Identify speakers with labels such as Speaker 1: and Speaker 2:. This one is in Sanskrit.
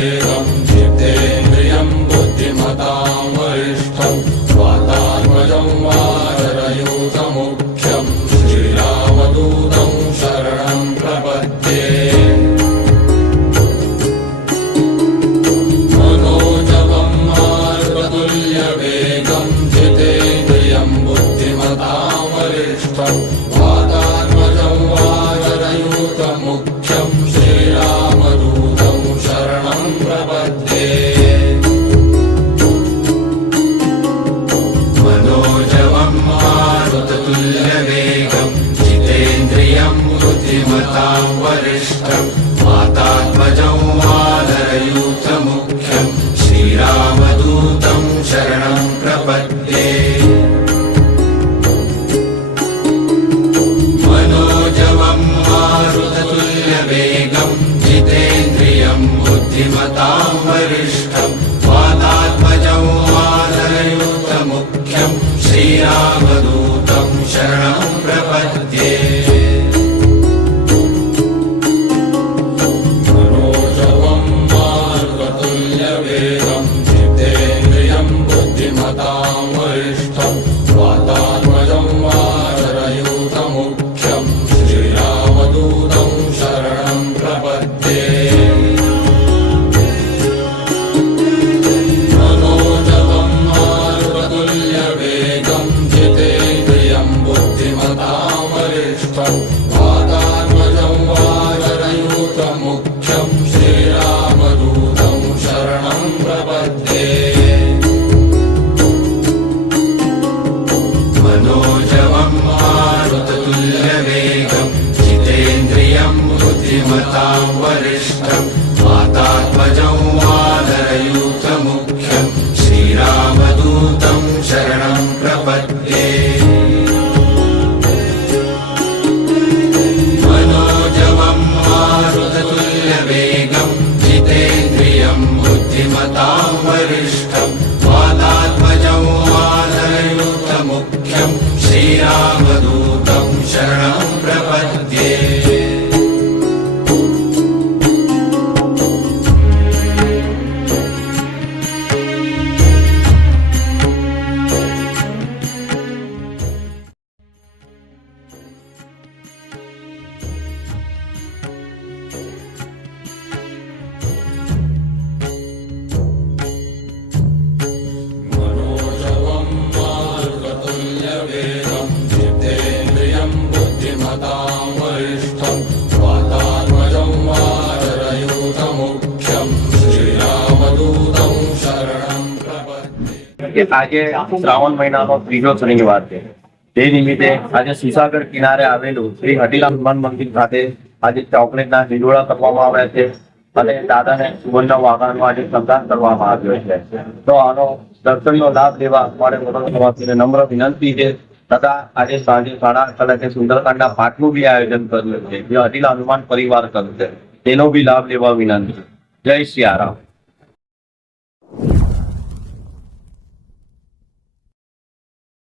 Speaker 1: Yeah. मारुततुल्यवेगम् जितेन्द्रियम् बुद्धिमताम् वरिष्ठम् वातात्मजम् वानरयुतमुख्यम् श्रीरामदूतम् शरणम् प्रपद्ये बुद्धिमताम् वरिष्ठम् वातात्मजम् वानरयूतमुख्यम् श्रीरामदूतम् शरणम् प्रपद्ये। मनोजवम् मारुततुल्यवेगम् जितेन्द्रियम् बुद्धिमताम् वरिष्ठम्
Speaker 2: કે આજે શ્રાવણ મહિનાનો ત્રીજો શનિવાર છે. તે નિમિત્તે આજે સીસાગર કિનારે આવેલું શ્રી હટીલાલ હનુમાન મંદિર ખાતે આજે ચોકલેટના હિંડોળા કરવામાં આવ્યા છે અને દાદાને સુવર્ણ વાઘાનો આજે સંદાન કરવામાં આવ્યો છે. તો આનો દર્શનનો લાભ લેવા અમારે મોટો નમ્ર વિનંતી છે. તથા આજે સાંજે સાડા આઠ કલાકે સુંદરકાંડના પાઠનું બી આયોજન કર્યું છે. જે હટીલા હનુમાન પરિવાર કરશે. તેનો બી લાભ લેવા વિનંતી. જય સિયારામ